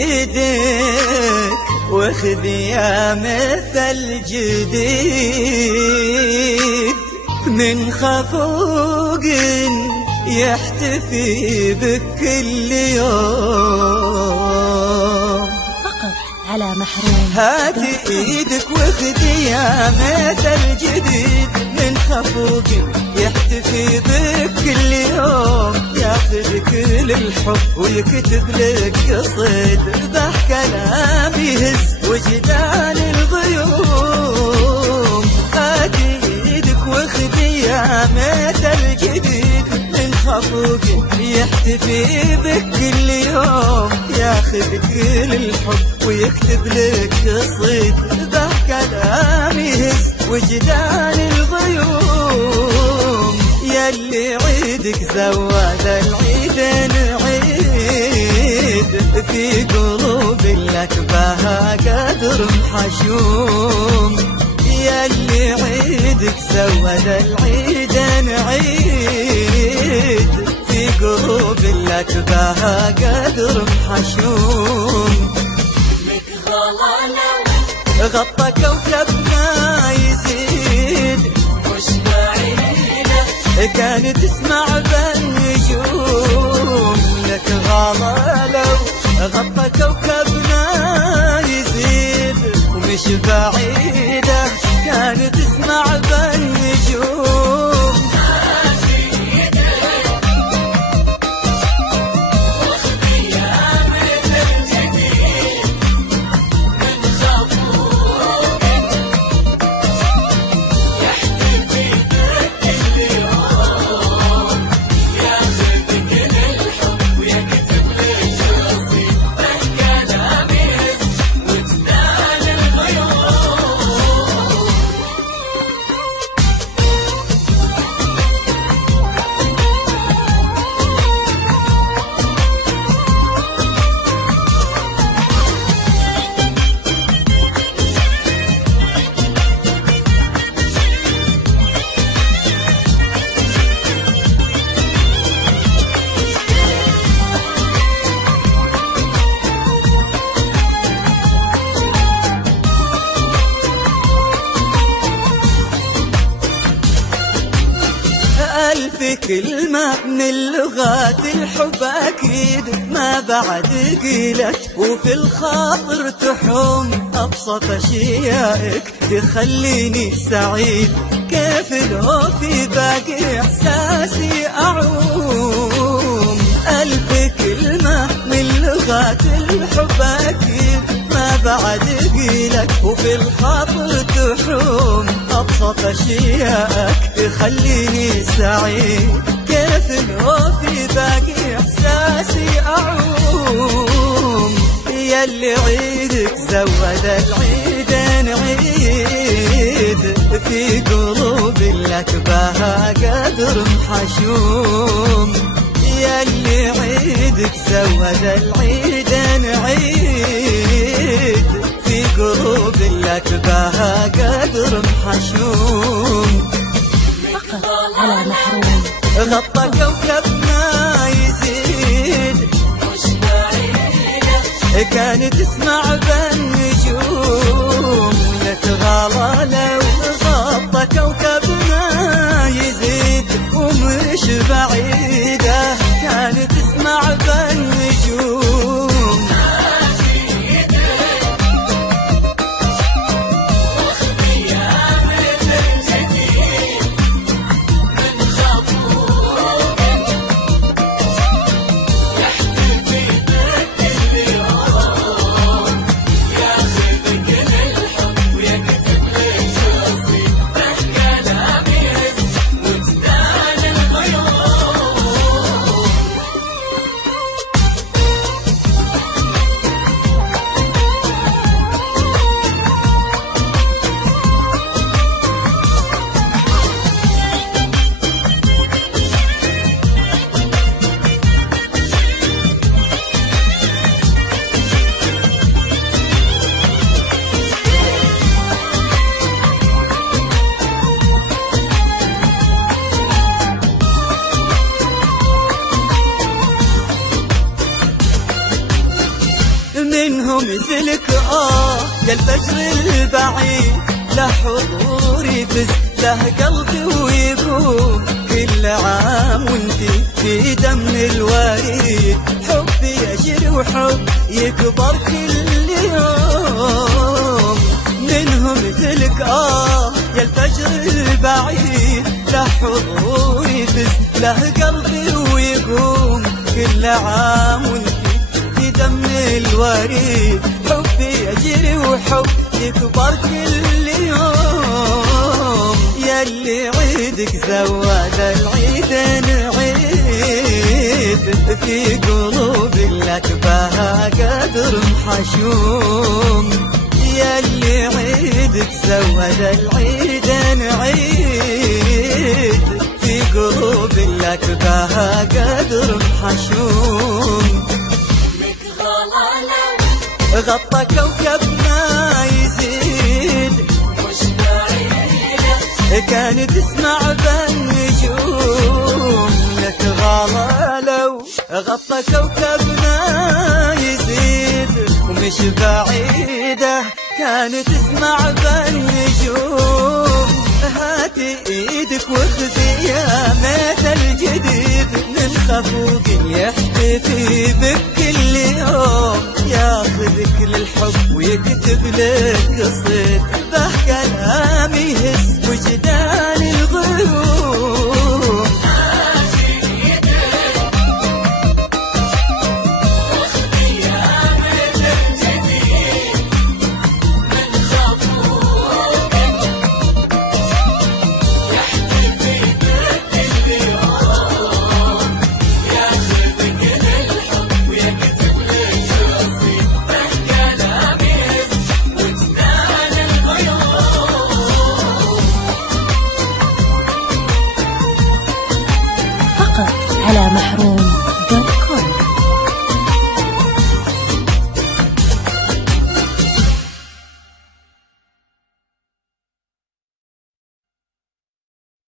ايدك واخذ يا مثل جديد من خفوق يحتفي بك كل يوم. فقط على محروم. هات ايدك واخذ يا مثل جديد من خفوق يحتفي بك كل يوم. ياخذ كل الحب ويكتب لك قصيد ذا كلام يهز وجدان الغيوم. هات ايدك واخذ يا مثل جديد من خفوق يحتفي بك كل يوم. ياخذ كل الحب ويكتب لك قصيد ذا كلام يهز وجدان الغيوم. ياللي عيدك زواد العيدين عيد في قلوب لك بها قدر محشوم. ياللي عيدك زواد العيدين عيد في قلوب لك بها قدر محشوم. غطى كوكبنا يزيد مش بعيدة كان تسمع بالنجوم. لك غلا لو غطى كوكبنا يزيد ومش بعيدة كان تسمع بالنجوم. ألف كلمة من لغات الحب أكيد ما بعد قيلت وفي الخاطر تحوم. أبسط أشيائك تخليني سعيد كيف لو في باقي إحساسي أعوم. ألف كلمة من لغات الحب أكيد ما بعد قيلت وفي الخاطر تحوم. أبسط أشيائك تخليني سعيد كيف لو في باقي إحساسي أعوم. ياللي عيدك زود العيدين عيد في قلوب لك بها قدر محشوم. ياللي عيدك زود العيدين عيد في قلوب لك بها قدر محشوم. فقط على محروم. غطى كوكبنا يزيد مش بعيدة كان تسمع بالنجوم. لك غلا لو غطى كوكبنا يزيد ومش بعيدة كان تسمع بالنجوم. مثلك يا الفجر البعيد، له حضور يفز له قلبي ويقوم كل عام وانتي في دم الوريد. حبي يجري وحب يكبر كل يوم، منهم مثلك يا الفجر البعيد، له حضور يفز له قلبي ويقوم كل عام وانتي في دم الوريد. حبي يجري وحب يكبر كل يوم، ياللي عيدك زواد العيدين عيد، في قلوب لك بها قدر محشوم. ياللي عيدك زواد العيدين عيد، في قلوب لك بها قدر محشوم. غطى كوكبنا يزيد مش بعيدة، كان تسمع بالنجوم لك غالى لو. غطى كوكبنا يزيد ومش بعيدة، كان تسمع بالنجوم. هاتي ايدك واخذيها مثل جديد من خفوق يحتفي بك كل يوم، ياخذك للحب ويكتب لك قصيد به كلام يهز وجدان الغيوم. فقط على محروم.